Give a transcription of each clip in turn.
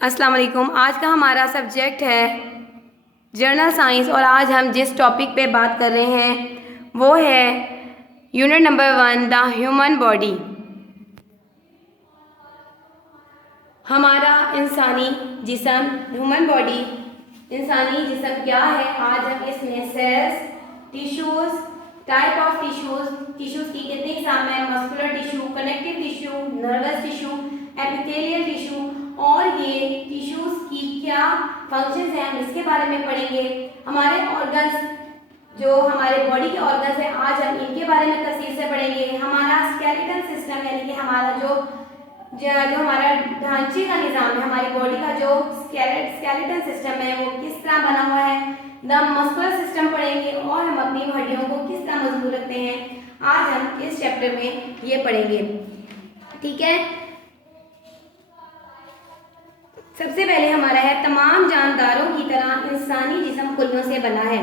अस्सलाम वालेकुम। आज का हमारा सब्जेक्ट है जनरल साइंस और आज हम जिस टॉपिक पे बात कर रहे हैं वो है unit number 1 the human body. हमारा इंसानी जिस्म ह्यूमन बॉडी, इंसानी जिस्म क्या है, आज हम इसमें cells, tissues, type of tissues की कितनी इकसाम है, muscular tissue, connective tissue, nervous tissue, epithelial tissue और ये टिश्यूज की क्या फंक्शंस हैं हम इसके बारे में पढ़ेंगे। हमारे ऑर्गन्स जो हमारे बॉडी के ऑर्गन्स हैं आज हम इनके बारे में तफसील से पढ़ेंगे। हमारा स्केलेटल सिस्टम यानी कि हमारा जो हमारा ढांचे का निज़ाम है, हमारी बॉडी का जो स्केलेटल सिस्टम है वो किस तरह बना हुआ है। द मस्कुलर सिस्टम पढ़ेंगे और हम अपनी हड्डियों को किस तरह मजबूत रखते हैं, आज हम इस चैप्टर में ये पढ़ेंगे। ठीक है, सबसे पहले हमारा है तमाम जानदारों की तरह इंसानी जिस्म खुलियों से बना है।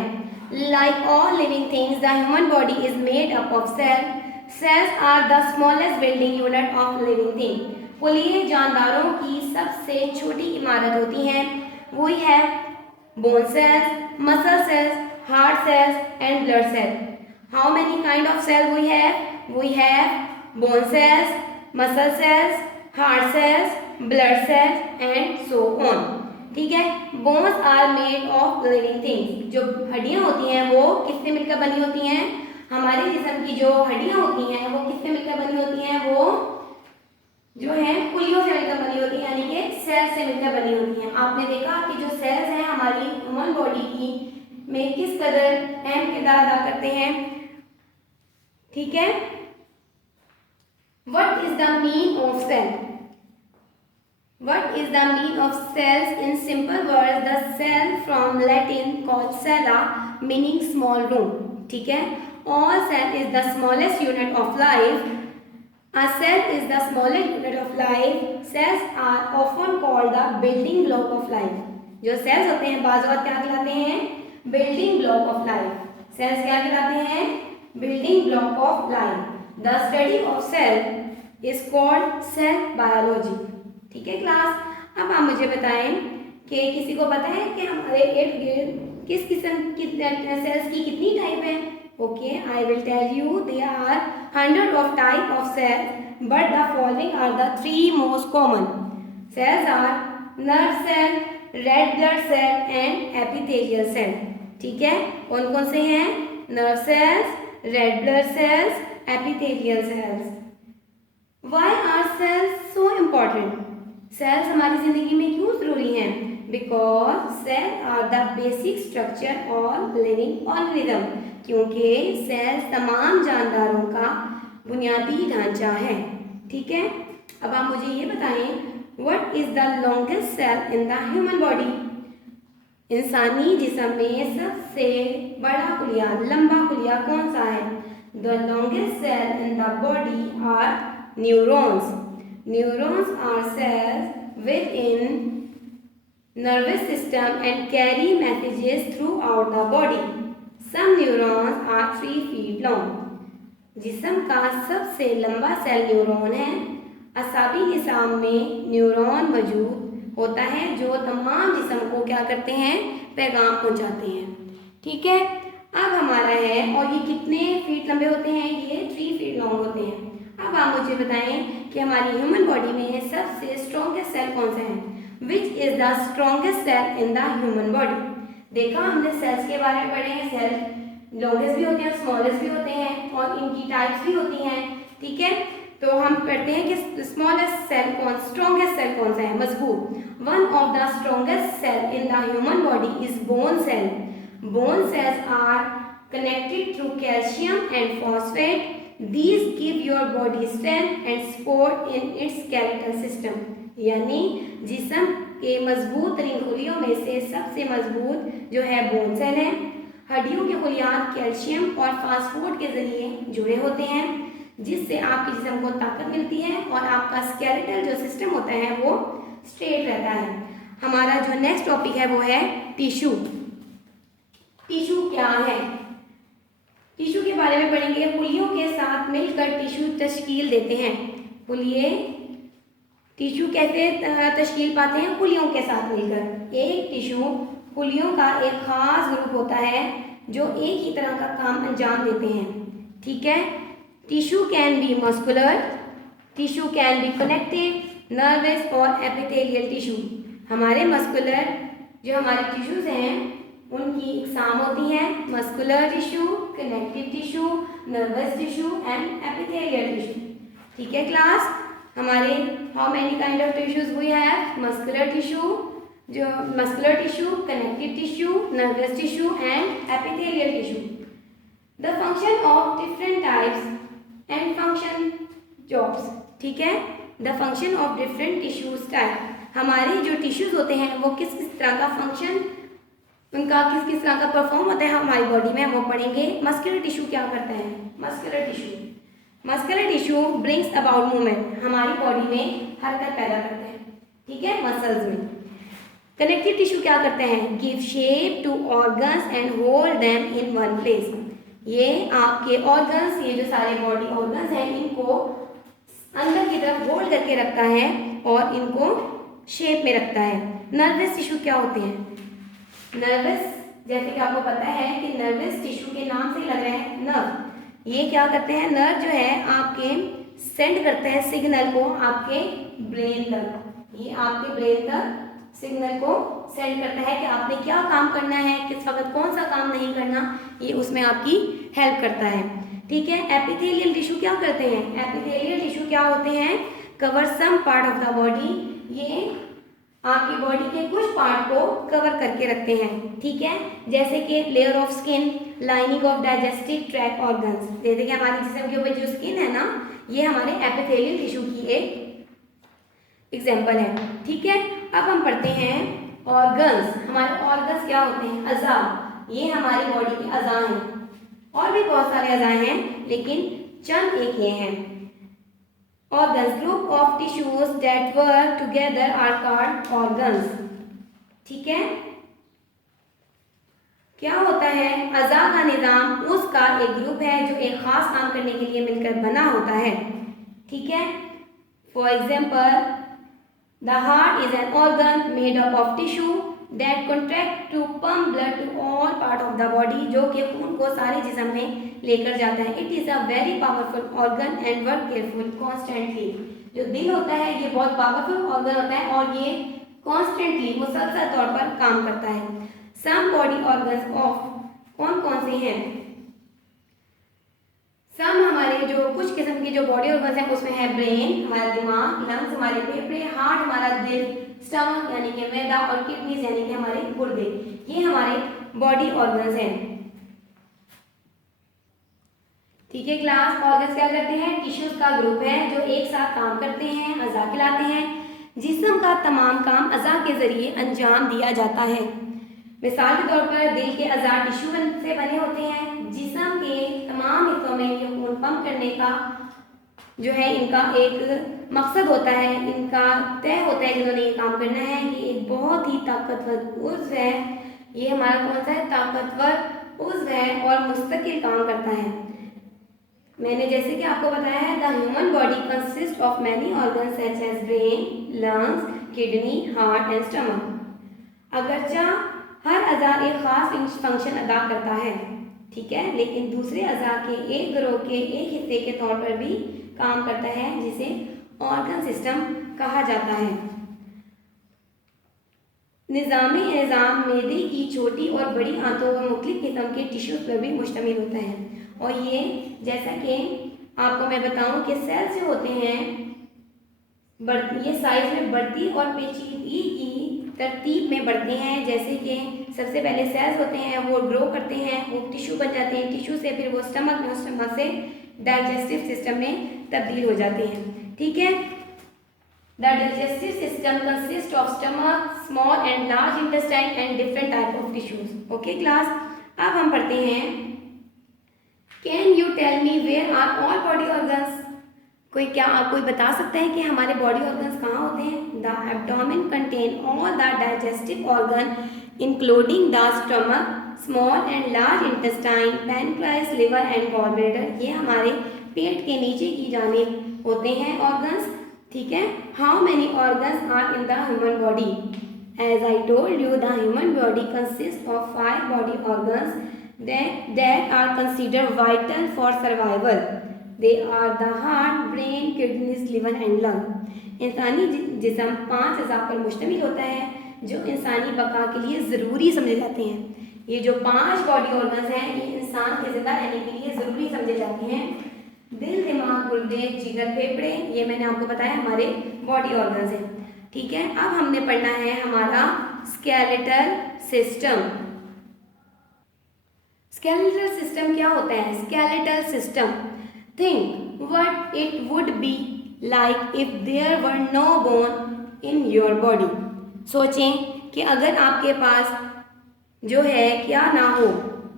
Like all living things the human body is made up of cells are the smallest building unit of living thing. खुलियाँ जानदारों की सबसे छोटी इमारत होती हैं। We have bone cells, muscle cells, heart cells and blood cells. How many kind of cell we have? We have bone cells, muscle cells, heart cells, blood cells and so on. ठीक है, bones are made of living things. जो हड्डियां होती हैं वो किससे मिलकर बनी होती हैं? हमारे जिस्म की जो हड्डियां होती हैं वो किससे मिलकर बनी होती हैं? वो जो है खुलियों से मिलकर बनी होती है, यानी कि सेल्स से मिलकर बनी होती हैं। आपने देखा कि जो सेल्स हैं हमारी ह्यूमन बॉडी की में किस कदर अहम किरदार अदा करते हैं। ठीक है, what is the mean of cell? What is the meaning of cells? In simple words, the cell from Latin called cella, meaning small room. ठीक है, all cell is the smallest unit of life. A cell is the smallest unit of life. Cells are often called the building block of life. जो cells होते हैं बाज़ औक़ात क्या कहलाते हैं? Building block of life. Cells क्या कहलाते हैं? Building block of life. The study of cell is called cell biology. ठीक है क्लास, अब आप मुझे बताएं कि किसी को पता है कि हमारे इर्द गिर्द किस किस्म की सेल्स की कितनी टाइप है? Okay, I will tell you they are 100 of type of cells but the following are the 3 most common cells are nerve cell, red blood cell and epithelial cell. ठीक है, कौन कौन से हैं? Nerve cells, red blood cells, epithelial cells. Why are cells so important? Cells हमारी जिंदगी में क्यों जरूरी हैं? Because cell are the basic structure of living organism. क्योंकि सेल्स तमाम जानदारों का बुनियादी ढांचा है। ठीक है, अब आप मुझे ये बताएं what is the longest cell in the human body? इंसानी जिस्म में सबसे बड़ा खुलिया, लंबा खुलिया कौन सा है? The longest cell in the body are neurons. Neurons are cells within nervous system and carry messages throughout the body. Some neurons are 3 feet long. जिस्म का सबसे लंबा सेल न्यूरॉन है। असाबी निज़ाम में न्यूरॉन मौजूद होता है जो तमाम जिस्म को क्या करते हैं? पैगाम पहुंचाते हैं। ठीक है, अब हमारा है और ये कितने फीट लंबे होते हैं? ये 3 फीट लॉन्ग होते हैं। अब आप मुझे बताएं कि हमारी ह्यूमन बॉडी में सबसे स्ट्रॉन्गेस्ट सेल कौन सा है? Which is the strongest cell in the human body? देखा हमने सेल्स के बारे में पढ़े हैं। सेल लॉन्गेस्ट भी होते हैं, स्मॉलेस्ट भी होते हैं और इनकी टाइप्स भी होती हैं। ठीक है, तो हम पढ़ते हैं कि स्मॉलेस्ट सेल कौन, स्ट्रॉन्गेस्ट सेल कौन सा है, मजबूत। One of the strongest cell in the human body is bone cell. Bone cells are connected through calcium and phosphate. These give your body strength and support in its skeletal system. यानी जिस्म के मजबूत तरीन खुलियों में से सबसे मजबूत जो है बोन सेल है। हड्डियों के खुलियात कैल्शियम और फास्फोर्ड के जरिए जुड़े होते हैं जिससे आपके जिस्म को ताकत मिलती है और आपका स्केलेटल जो सिस्टम होता है वो स्ट्रेट रहता है। हमारा जो नेक्स्ट टॉपिक है वो है टिश्यू. टिश्यू क्या है? टिश्यू के बारे में पढ़ेंगे। खुलियों के साथ मिलकर टिश्यू तश्कील देते हैं। खुलिये टिश्यू कैसे तश्कील पाते हैं? खुलियों के साथ मिलकर। एक टिश्यू खुलियों का एक खास ग्रुप होता है जो एक ही तरह का काम अंजाम देते हैं, ठीक है। Tissue can be muscular, tissue can be connective, nervous और एपिथेलियल टिश्यू। हमारे मस्कुलर जो हमारे टिश्यूज हैं उनकी इकसाम होती हैं, muscular tissue, connective tissue, nervous tissue and epithelial tissue, ठीक है क्लास। हमारे how many kind of tissues we have? Muscular tissue, जो muscular tissue, connective tissue, nervous tissue and epithelial tissue. The function of different types and function jobs, ठीक है। The function of different tissues type, हमारे जो tissues होते हैं वो किस किस तरह का फंक्शन, उनका किस किस तरह का परफॉर्म होता है हमारी बॉडी में, वो पढ़ेंगे। मस्कुलर टिश्यू क्या करता है? Muscular tissue brings about movement, हमारी बॉडी में हरकत पैदा करता है, ठीक है, मसल्स में। कनेक्टिव टिश्यू क्या करते हैं? Give shape to organs and hold them in one place, ये आपके ऑर्गन्स, ये जो सारे बॉडी ऑर्गन्स हैं इनको अंदर की तरफ होल्ड करके रखता है और इनको शेप में रखता है। नर्वस टिश्यू क्या होते हैं? नर्वस, जैसे कि आपको पता है कि नर्वस टिश्यू के नाम से लग रहा है नर्व, ये क्या करते हैं? नर्व जो है आपके सेंड करते हैं सिग्नल को आपके ब्रेन तक, ये आपके ब्रेन तक सिग्नल को सेंड करता है कि आपने क्या काम करना है, किस वक्त कौन सा काम नहीं करना, ये उसमें आपकी हेल्प करता है, ठीक है। एपिथेलियल टिश्यू क्या करते हैं? एपिथेलियल टिश्यू क्या होते हैं? Cover some part of the body, ये आपकी बॉडी के कुछ पार्ट को कवर करके रखते हैं, ठीक है। जैसे कि layer of skin, lining of digestive tract organs, जैसे कि हमारे जिस्म के ऊपर जो स्किन है ना, ये हमारे एपिथेलियल टिश्यू की एक एग्जाम्पल है, ठीक है। अब हम पढ़ते हैं ऑर्गन्स। हमारे ऑर्गन्स क्या होते हैं? अज़ा, ये हमारी बॉडी के अज़ा हैं, और भी बहुत सारे अज़ा हैं लेकिन चंद एक ये हैं। Organs, group of tissues that work together are called organs, ठीक है। क्या होता है? अज़ा का निज़ाम उसका एक ग्रुप है जो एक खास काम करने के लिए मिलकर बना होता है, ठीक है। For example, the heart is an organ made up of tissue that contract to pump blood to all part of the body, जो कि खून को सारे जिस्म में लेकर जाता है। It is a very powerful organ and work careful constantly, जो दिल होता है ये बहुत पावरफुल ऑर्गन होता है और ये कॉन्स्टेंटली मुसलसल तौर पर काम करता है। Some body organs of, कौन कौन से हैं? सम हमारे जो कुछ किस्म के जो बॉडी ऑर्गन्स हैं उसमें है ब्रेन, हमारा दिमाग, लंग्स हमारे फेफड़े, हार्ट हमारा दिल, स्टमक यानी कि मैदा और किडनीज यानी कि हमारे गुर्दे, ये हमारे बॉडी ऑर्गन्स हैं, ठीक है क्लास। ऑर्गन्स क्या करते हैं? टिश्यूज का ग्रुप है जो एक साथ काम करते हैं, अज़ा कहलाते हैं। जिस्म का तमाम काम अज़ा के जरिए अंजाम दिया जाता है। मिसाल के तौर पर दिल के अज़ा टिश्यू से बने होते हैं। जिस्म के तमाम हिस्सों में ये खून पंप करने का जो है इनका एक मकसद होता है, इनका तय होता है जिन्होंने ये काम करना है। ये एक बहुत ही ताकतवर उज़्व है, ये हमारा कौन सा है? ताकतवर उज़्व है और मुस्तकिल काम करता है। मैंने जैसे कि आपको बताया है, the human body consist of many organs such as brain, lungs, kidney, heart and stomach. अगरचा हर अज़ा एक खास फंक्शन अदा करता है, ठीक है, लेकिन दूसरे अज़ा के एक ग्रोह के एक हिस्से के तौर पर भी काम करता है जिसे ऑर्गन सिस्टम कहा जाता है। निज़ाम मैदे की छोटी और बड़ी आंतों व मुख्तलिफ किस्म के टिश्यूज पर भी मुश्तमिल होता है। और ये जैसा कि आपको मैं बताऊं कि सेल्स जो होते हैं ये साइज में बढ़ती और पेचीदगी की तरतीब में बढ़ते हैं। जैसे कि सबसे पहले सेल्स होते हैं वो ग्रो करते हैं, वो टिश्यू बन जाते हैं, टिश्यू से फिर वो स्टमक में, स्टमक से डाइजेस्टिव सिस्टम में तब्दील हो जाते हैं, ठीक है। The digestive system consist of stomach, small and large intestine and different type of tissues. Okay class, अब हम पढ़ते हैं can you tell me where are all body organs. कोई बता सकता है कि हमारे बॉडी ऑर्गन्स कहाँ होते हैं? The abdomen contain all the digestive organ including the stomach, small and large intestine, pancreas, liver and gall bladder. ये हमारे पेट के नीचे की जानिब होते हैं ऑर्गन्स, ठीक है। How many organs are in the human body? As I told you, the human body consist of 5 body organs that are considered vital for survival. They are the heart, brain, kidneys, liver and lung. इंसानी जिस्म 5 अज़ा पर मुश्तमिल होता है जो इंसानी बका के लिए ज़रूरी समझे जाते हैं। ये जो 5 बॉडी ऑर्गन्स हैं ये इंसान के जिंदा रहने के लिए ज़रूरी समझे जाते हैं। दिल, दिमाग, गुर्दे, जिगर, फेफड़े, ये मैंने आपको बताया हमारे बॉडी ऑर्गन्स हैं। ठीक है, अब हमने पढ़ना है हमारा स्केलेटल सिस्टम। स्केलेटल सिस्टम क्या होता है? Skeletal system, think what it would be like if there were no bone in your body. सोचें कि अगर आपके पास जो है क्या ना हो,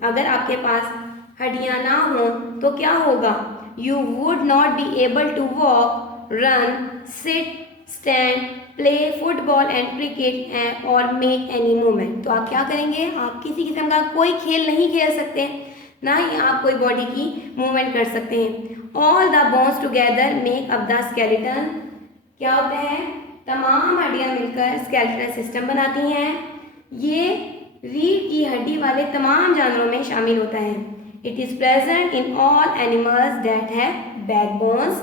अगर आपके पास हड्डियां ना हो तो क्या होगा? You would not be able to walk, run, sit, stand, play football and cricket और मेक एनी मूवमेंट। तो आप क्या करेंगे? आप किसी किस्म का कोई खेल नहीं खेल सकते, ना ही आप कोई बॉडी की मूवमेंट कर सकते हैं। All the bones together make up the skeleton. क्या होता है? तमाम हड्डियां मिलकर स्केलेटल सिस्टम बनाती हैं। ये रीढ़ की हड्डी वाले तमाम जानवरों में शामिल होता है। It is present in all animals that have backbones.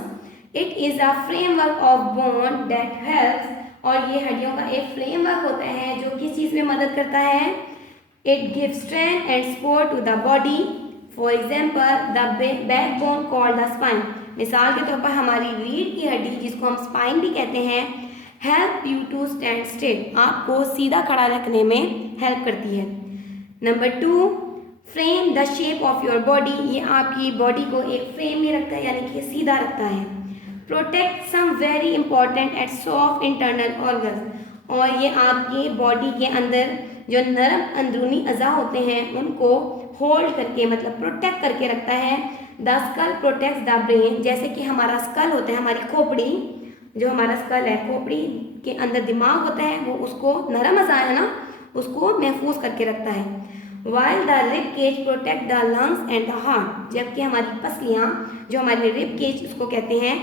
It is a framework of bone that helps. और ये हड्डियों का एक फ्रेमवर्क होता है जो किस चीज़ में मदद करता है? It gives strength and support to the body. For example the backbone called the spine. मिसाल के तौर पर हमारी रीढ़ की हड्डी जिसको हम स्पाइन भी कहते हैं, help you to stand straight, आपको सीधा खड़ा रखने में हेल्प करती है। Number 2, frame the shape of your body. ये आपकी बॉडी को एक फ्रेम में रखता है, यानी कि सीधा रखता है। Protect some very important and soft internal organs. और ये आपकी बॉडी के अंदर जो नरम अंदरूनी अज़ा होते हैं उनको होल्ड करके, मतलब प्रोटेक्ट करके रखता है। The skull protects the brain. जैसे कि हमारा स्कल होता है, हमारी खोपड़ी, जो हमारा स्कल है, खोपड़ी के अंदर दिमाग होता है, वो उसको नरम अज़ा है ना, उसको महफूज करके रखता है। While the rib cage protect the lungs and the heart. जबकि हमारी पसलियाँ, जो हमारे रिब केज उसको कहते हैं,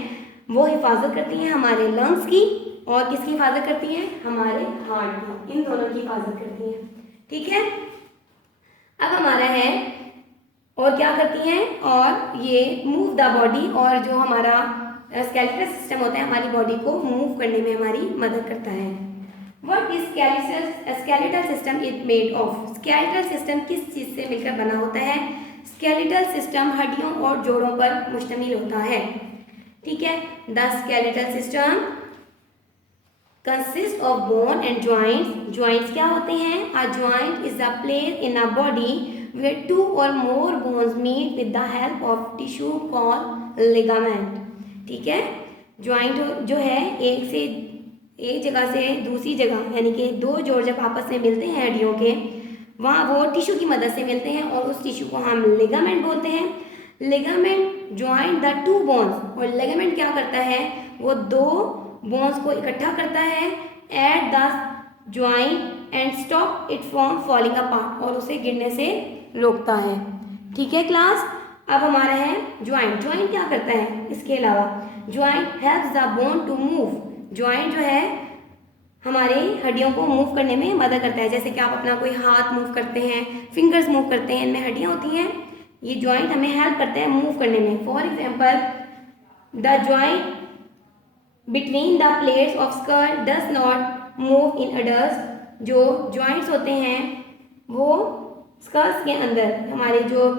वो हिफाजत करती हैं हमारे लंग्स की, और किसकी हिफाजत करती हैं? हमारे हार्ट की। इन दोनों की हिफाजत करती हैं। ठीक है, अब हमारा है और क्या करती हैं? और ये मूव द बॉडी, और जो हमारा स्केलेटल सिस्टम होता है हमारी बॉडी को मूव करने में हमारी मदद करता है। What is skeletal system is made of? Skeletal system किस चीज़ से मिलकर बना होता है? स्केलेटल सिस्टम हड्डियों और जोड़ों पर मुश्तमिल होता है। ठीक है, the skeletal system consist of bone and joints. Joints क्या होते हैं? A joint is a place in a body where 2 or more bones meet with the help of tissue called ligament. ठीक है, जॉइंट जो है एक जगह से दूसरी जगह, यानी कि 2 जोड़ जब आपस में मिलते हैं हड्डियों के, वहाँ वो टिश्यू की मदद से मिलते हैं और उस टिश्यू को हम लिगामेंट बोलते हैं। Ligament joint the 2 bones. और लिगामेंट क्या करता है? वो 2 बोन्स को इकट्ठा करता है at the joint and stop it from falling apart, और उसे गिरने से रोकता है। ठीक है क्लास, अब हमारा है ज्वाइंट। ज्वाइंट क्या करता है? इसके अलावा joint helps the bone to move. Joint जो है हमारे हड्डियों को मूव करने में मदद करता है। जैसे कि आप अपना कोई हाथ मूव करते हैं, फिंगर्स मूव करते हैं, इनमें हड्डियाँ होती हैं, ये ज्वाइंट हमें हेल्प करते हैं मूव करने में। For example the joint between the plates of skull does not move in adults. जो ज्वाइंट्स होते हैं वो स्कल्स के अंदर, हमारे जो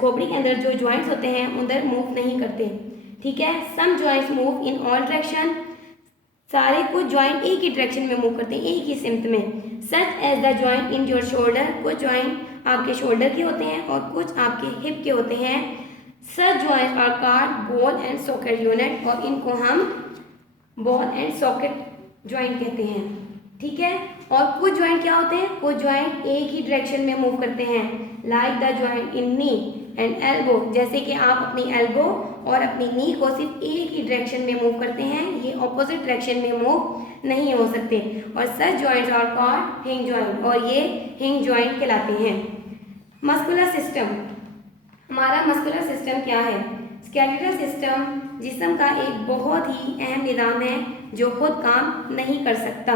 खोपड़ी के अंदर जो ज्वाइंट्स होते हैं उधर मूव नहीं करते। ठीक है, some joints move in all direction. सारे कुछ ज्वाइंट एक ही डायरेक्शन में मूव करते हैं, एक ही सिमत में। Such as the joint in your shoulder. कुछ ज्वाइंट आपके शोल्डर के होते हैं और कुछ आपके हिप के होते हैं। Such joints are called ball and socket unit, और इनको हम बॉल एंड सॉकेट ज्वाइंट कहते हैं। ठीक है, और कुछ ज्वाइंट क्या होते हैं? कुछ ज्वाइंट एक ही डायरेक्शन में मूव करते हैं, like the joint in knee and elbow. जैसे कि आप अपनी एल्बो और अपनी नी को सिर्फ एक ही डायरेक्शन में मूव करते हैं, ये ऑपोजिट डायरेक्शन में मूव नहीं हो सकते। और such joints are called hinge joint, और ये हिंज ज्वाइंट कहलाते हैं। मस्कुलर सिस्टम, हमारा मस्कुलर सिस्टम क्या है? स्केलेटल सिस्टम जिस्म का एक बहुत ही अहम निज़ाम है जो खुद काम नहीं कर सकता।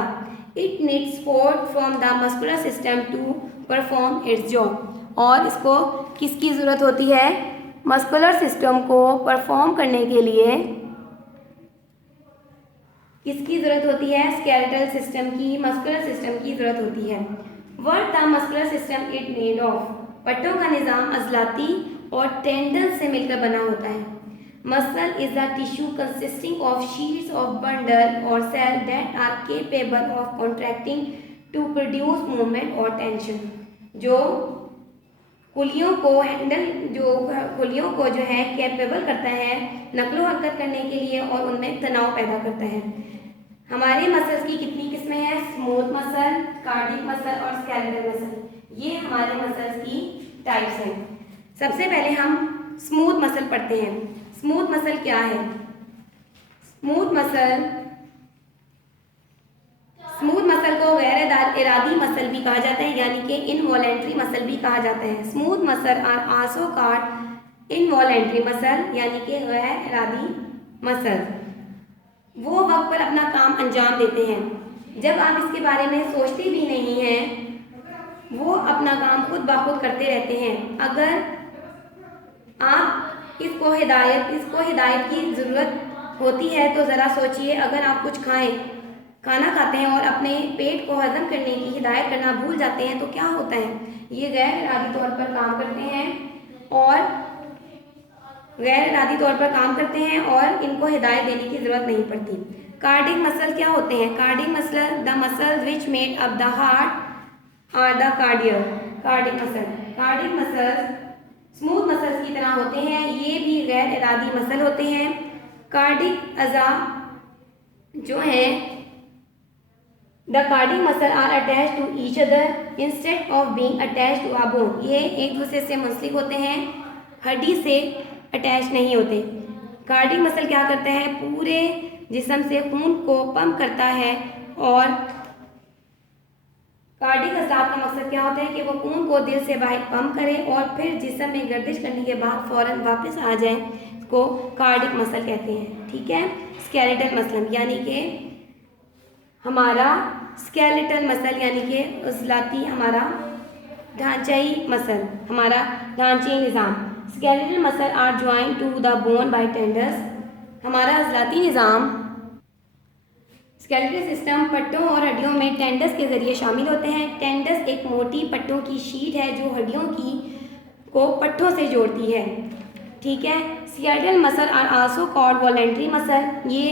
It needs support from the muscular system to perform its job. और इसको किसकी ज़रूरत होती है? मस्कुलर सिस्टम को परफॉर्म करने के लिए किसकी ज़रूरत होती है? स्केलेटल सिस्टम की, मस्कुलर सिस्टम की ज़रूरत होती है। What the muscular system it made of? पट्टों का निज़ाम अज़लाती और टेंडन से मिलकर बना होता है। Muscle is the tissue consisting of sheets of bundle और cell that are capable of contracting to produce movement और टेंशन। जो खुलियों को जो है कैपेबल करता है नकलो हरकत करने के लिए और उनमें तनाव पैदा करता है। हमारे मसल्स की कितनी किस्में हैं? स्मूथ मसल, कार्डिक मसल और स्केलेटल मसल। ये हमारे मसल्स की टाइप्स हैं। सबसे पहले हम स्मूथ मसल पढ़ते हैं। स्मूथ मसल क्या है? स्मूथ मसल को गैर इरादी मसल भी कहा जाता है, यानी कि इनवॉलेंट्री मसल भी कहा जाता है। Smooth muscle are also called involuntary muscle, यानी कि गैर इरादी मसल। वो वक्त पर अपना काम अंजाम देते हैं जब आप इसके बारे में सोचते भी नहीं हैं। वो अपना काम खुद ब खुद करते रहते हैं। अगर आप इसको हिदायत की ज़रूरत होती है तो ज़रा सोचिए, अगर आप कुछ खाना खाते हैं और अपने पेट को हजम करने की हिदायत करना भूल जाते हैं तो क्या होता है? ये गैर इरादी तौर पर काम करते हैं और इनको हिदायत देने की ज़रूरत नहीं पड़ती। कार्डिक मसल क्या होते हैं? Cardiac muscle the muscle which made up the heart और the cardiac muscle smooth muscles की तरह होते हैं। ये भी गैर इरादी मसल होते हैं। कार्डिक अज़ा जो हैं, the cardiac muscle are attach to each other instead of being attach to a bone. ये एक दूसरे से मुंसलिक होते हैं, हड्डी से अटैच नहीं होते। कार्डिक मसल क्या करता है? पूरे जिस्म से खून को पंप करता है। और कार्डिक अज़लात का मकसद क्या होता है कि वो खून को दिल से बाहर पंप करे और फिर जिस्म में गर्दिश करने के बाद फ़ौरन वापस आ जाए, को कार्डिक मसल कहते हैं। ठीक है। स्केलेटल मसल यानी कि हमारा स्केलेटल मसल यानी कि उज़लाती हमारा ढांचाई मसल, हमारा ढांचाई निज़ाम। Skeletal muscle are joint to the bone by tendons. हमारा अज़लाती निज़ाम स्केलेटल सिस्टम पट्टों और हड्डियों में टेंडस के जरिए शामिल होते हैं। टेंडस एक मोटी पट्टों की शीट है जो हड्डियों को पट्टों से जोड़ती है। ठीक है। Skeletal muscle are also called voluntary muscle. ये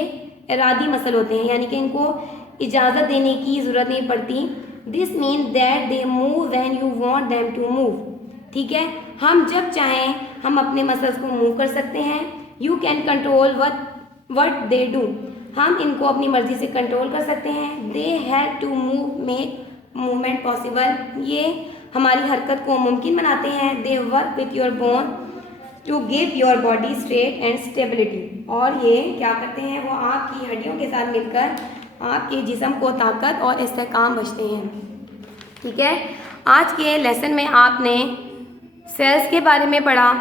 इरादी मसल होते हैं, यानी कि इनको इजाज़त देने की ज़रूरत नहीं पड़ती। This mean that they move when you want them to move. ठीक है। हम जब चाहें हम अपने मसल्स को मूव कर सकते हैं। You can control what they do. हम इनको अपनी मर्जी से कंट्रोल कर सकते हैं। They help to make movement possible. ये हमारी हरकत को मुमकिन बनाते हैं। They work with your bone to give your body strength and stability. और ये क्या करते हैं? वो आपकी हड्डियों के साथ मिलकर आपके जिस्म को ताकत और इस्तेहकाम बख्शते हैं। ठीक है। आज के लेसन में आपने सेल्स के बारे में पढ़ा।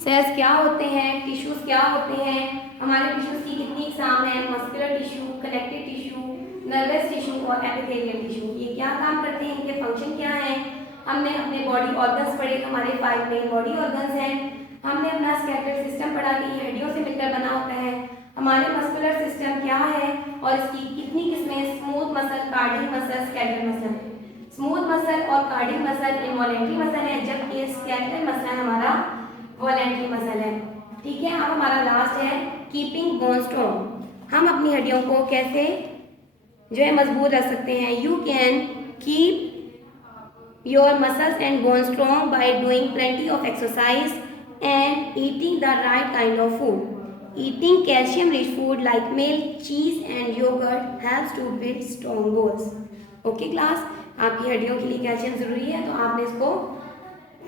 सेल्स क्या होते हैं, टिश्यूज़ क्या होते हैं, हमारे टिश्यूज़ की कितनी इकसाम है, muscular tissue, connective tissue, nervous tissue और एपिथेलियल टिश्यू। ये क्या काम करते हैं, इनके फंक्शन क्या हैं। हमने अपने बॉडी ऑर्गन्स पढ़े, हमारे 5 मेन बॉडी ऑर्गन्स हैं। हमने अपना स्केलेटल सिस्टम पढ़ा कि ये हड्डियों से मिलकर बना होता है। हमारे मस्कुलर सिस्टम क्या है और इसकी कितनी किस्में, smooth muscle, cardiac muscle, skeletal muscle. Smooth muscle और कार्डिक मसल इनवॉलेंट्री मसल है, जबकि स्केलेटल मसल हमारा वॉलेंट्री मसल है। ठीक है। अब हमारा लास्ट है कीपिंग बोन स्ट्रॉन्ग। हम अपनी हड्डियों को कैसे जो है मजबूत रख सकते हैं। You can keep your muscles and bone strong by doing plenty of exercise and eating the right kind of food. Eating calcium rich food like milk, cheese and yogurt helps to build strong bones. Okay class, आपकी हड्डियों के लिए calcium ज़रूरी है तो आपने इसको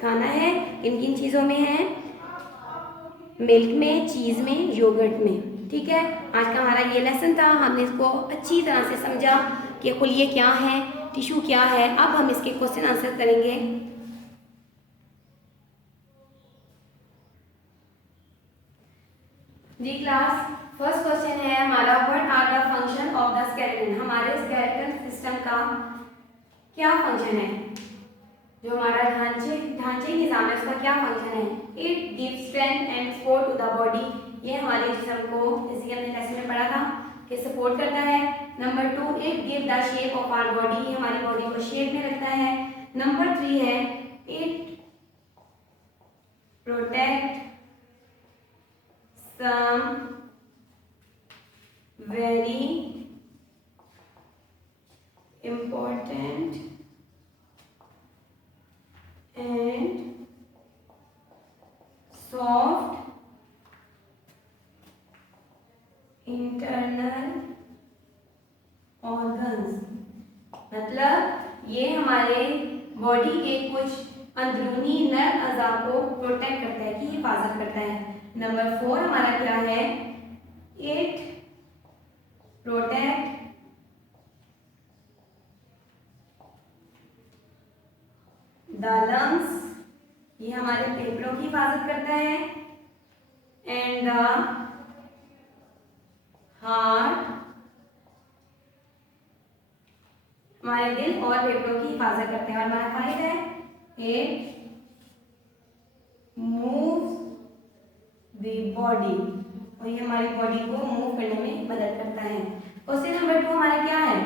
खाना है। किन किन चीज़ों में है? मिल्क में, चीज़ में, योगर्ट में। ठीक है। आज का हमारा ये लेसन था। हमने इसको अच्छी तरह से समझा कि खुलिये क्या है, टिश्यू क्या है। अब हम इसके क्वेश्चन आंसर करेंगे। जी क्लास, फर्स्ट क्वेश्चन है हमारा, what are the function of the skeleton. हमारे स्केलेटन सिस्टम का क्या फंक्शन है? जो हमारा ढांचे निजाम है उसका क्या फंक्शन है? It gives strength and support to the body. ये हमारे जिस्म को, जैसे हमने लेसन में पढ़ा था, कि सपोर्ट करता है। Number 2, it give the shape of our body. हमारी बॉडी को शेप में रखता है। नंबर 3 है, it protect some very important and soft internal organs। मतलब ये हमारे बॉडी के कुछ अंदरूनी नर अज़ा को प्रोटेक्ट करता है, कि हिफाजत करता है। नंबर 4 हमारा क्या है? It protect the lungs. ये हमारे फेफड़ों की हिफाजत करता है। एंड द हार्ट, हमारे दिल और फेफड़ों की हिफाजत करते हैं। और हमारा 5 है, इट मूव्स द बॉडी। और ये हमारी बॉडी को मूव करने में मदद करता है। क्वेश्चन नंबर 2 हमारा क्या है?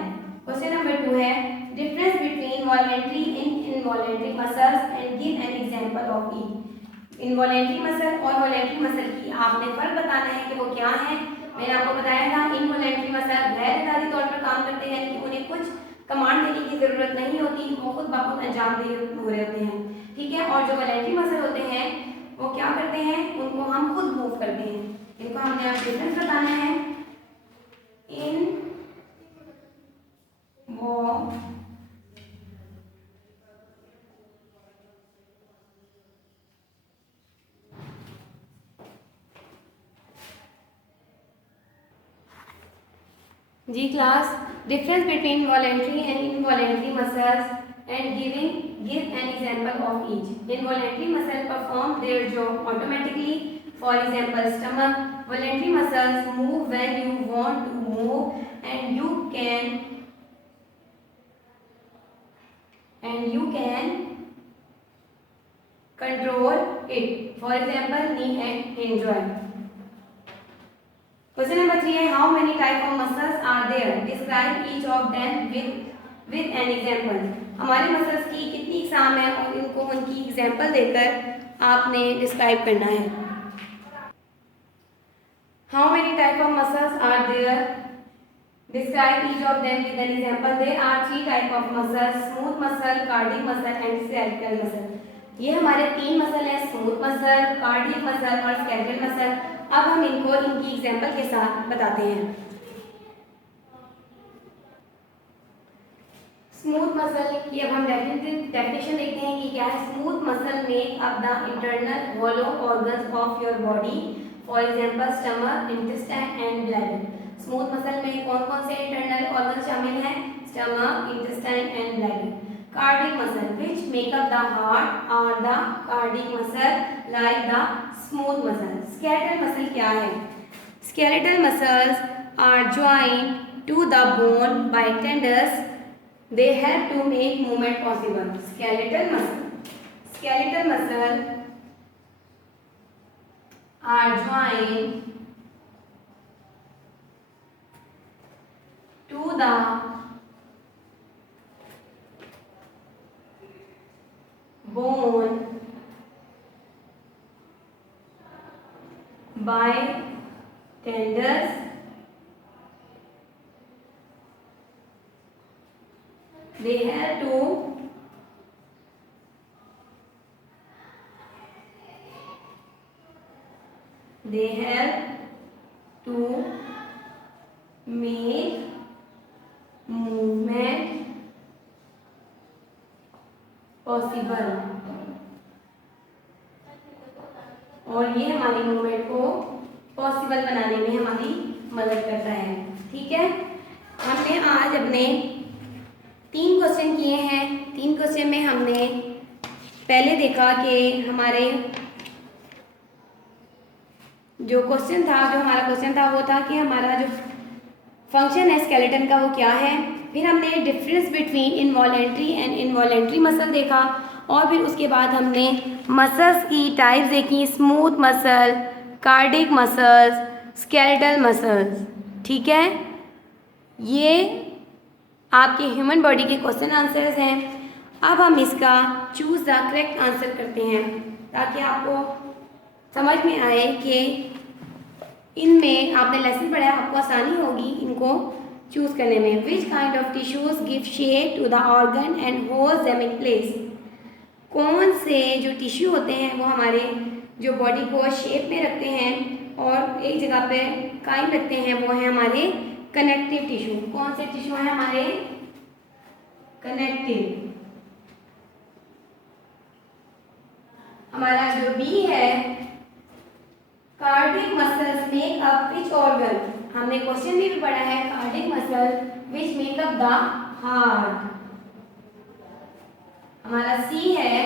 क्वेश्चन नंबर 2 है, difference between voluntary and involuntary muscles and give an example of each. Involuntary muscle और वॉलेंट्री मसल की आपने फर्क बताना है कि वो क्या है। मैंने आपको बताया था, इनवॉलेंट्री मसल गैर इरादी तौर पर काम करते हैं, कि उन्हें कुछ कमांड देने की जरूरत नहीं होती, वो खुद ब खुद अंजाम दे हो रहे होते हैं, ठीक है। और जो वॉलेंट्री मसल होते हैं वो क्या करते हैं? उनको हम खुद मूव करते हैं। इनको हमने अब डिफरेंस बताना है। इन वो जी class, difference between voluntary and involuntary muscles and give an example of each. Involuntary muscle perform their job automatically. For example, stomach. Voluntary muscles move when you want to move, and you can control it. For example, knee and hinge joint. Question number 3 है, how many type of muscles are there? Describe each of them with an example. हमारे muscles की कितनी इकसाम है और इनको उनकी example देकर आपने डिस्क्राइब करना है। How many type of muscles are there? Describe each of them with an example. There are 3 type of muscles, smooth muscle, cardiac muscle and skeletal muscle. ये हमारे 3 मसल हैं, स्मूथ मसल, कार्डिक मसल और skeletal muscle. अब हम इनको इनकी example के साथ बताते हैं। स्मूथ मसल की अब हम डेफिनेशन देखते हैं कि क्या है। Smooth muscle make up the internal hollow organs of your body. For example, stomach, intestine and bladder. Smooth muscle में कौन कौन से इंटरनल ऑर्गन शामिल हैं? Stomach, intestine and bladder. Cardiac muscle which make up the heart are the cardiac muscle like the smooth muscle. Skeletal muscle क्या है? Skeletal muscles are joint to the bone by tendons. They help to make movement possible. Skeletal muscle are joined to the bone by tendons. They help to make movement possible। और ये हमारी movement को possible बनाने में हमारी मदद करता है, ठीक है। हमने आज अपने 3 क्वेश्चन किए हैं। 3 क्वेश्चन में हमने पहले देखा कि हमारे जो हमारा क्वेश्चन था वो था कि हमारा जो फंक्शन है स्केलेटन का वो क्या है। फिर हमने difference between involuntary and involuntary muscle देखा, और फिर उसके बाद हमने मसल्स की टाइप्स देखी, smooth muscle, cardiac muscles, skeletal muscles. ठीक है, ये आपके ह्यूमन बॉडी के क्वेश्चन आंसर्स हैं। अब हम इसका चूज द करेक्ट आंसर करते हैं ताकि आपको समझ में आए कि इनमें आपने लेसन पढ़ा, आपको आसानी होगी इनको चूज करने में। Which kind of tissues give shape to the organ and hold them in place. कौन से जो टिश्यू होते हैं वो हमारे जो बॉडी को शेप में रखते हैं और एक जगह पे कायम रखते हैं, वो है हमारे कनेक्टिव टिश्यू। कौन से टिश्यू हैं हमारे कनेक्टिव। हमारा जो बी है cardiac muscles make up which organ. हमने क्वेश्चन में भी पढ़ा है cardiac muscle which make up the heart. हमारा सी है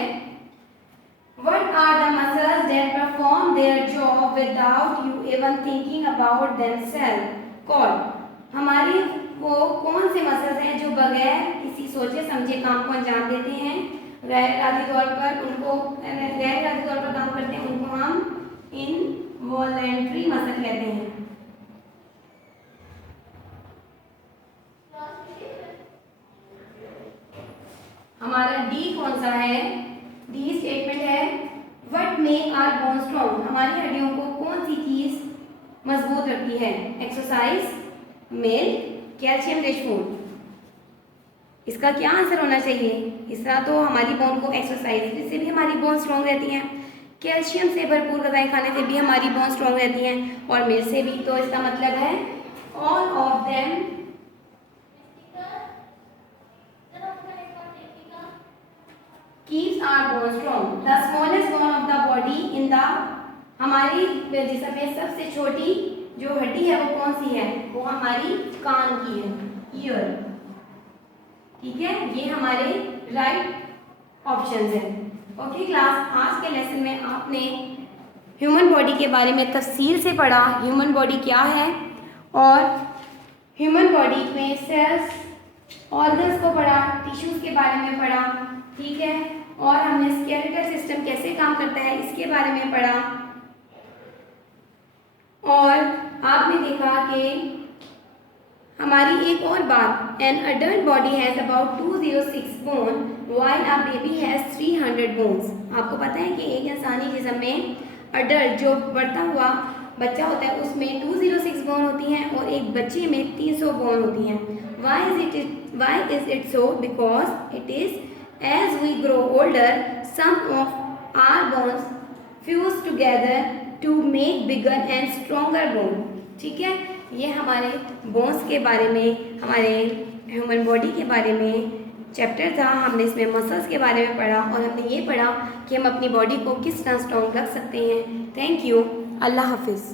what are the muscles that perform their job without you even thinking about themself called. हमारी वो कौन से मसल्स हैं जो बगैर किसी सोचे समझे काम को अंजाम देते हैं, गैर इरादी तौर पर काम करते हैं, उनको हम इनवॉलेंट्री मसल कहते हैं। हमारा डी कौन सा है, डी स्टेटमेंट है what make our bone strong. हमारी हड्डियों को कौन सी चीज मजबूत रखती है, exercise, milk, calcium rich food. इसका क्या आंसर होना चाहिए, इस तरह तो हमारी बोन को एक्सरसाइज से भी हमारी बोन स्ट्रॉन्ग रहती हैं, कैल्शियम से भरपूर ग़िज़ाएं खाने से भी हमारी बोन स्ट्रॉन्ग रहती हैं, और मिल्क से भी। तो इसका मतलब है all of them keeps our bone strong. The smallest bone of the body in the, हमारी जिसम में सबसे छोटी जो हड्डी है वो कौन सी है, वो हमारी कान की है, ईयर। ठीक है, ये हमारे राइट ऑप्शंस हैं। ओके क्लास, आज के लेसन में आपने ह्यूमन बॉडी के बारे में तफसील से पढ़ा, ह्यूमन बॉडी क्या है, और ह्यूमन बॉडी में सेल्स, ऑर्गन्स को पढ़ा, टिश्यूज के बारे में पढ़ा। ठीक है, और हमने स्केलेटल सिस्टम कैसे काम करता है इसके बारे में पढ़ा, और आपने देखा कि हमारी एक और बात, an adult body has about 206 bone while a baby has 300 bones. आपको पता है कि एक इंसानी जिस्म में अडल्ट जो बढ़ता हुआ बच्चा होता है उसमें 206 बोन होती हैं और एक बच्चे में 300 बोन होती हैं। Why is it so, because it is as we grow older some of our bones fuse together to make bigger and stronger bone. ठीक है, ये हमारे बोन्स के बारे में, हमारे ह्यूमन बॉडी के बारे में चैप्टर था। हमने इसमें मसल्स के बारे में पढ़ा और हमने ये पढ़ा कि हम अपनी बॉडी को किस तरह स्ट्रॉन्ग रख सकते हैं। थैंक यू, अल्लाह हाफिज़।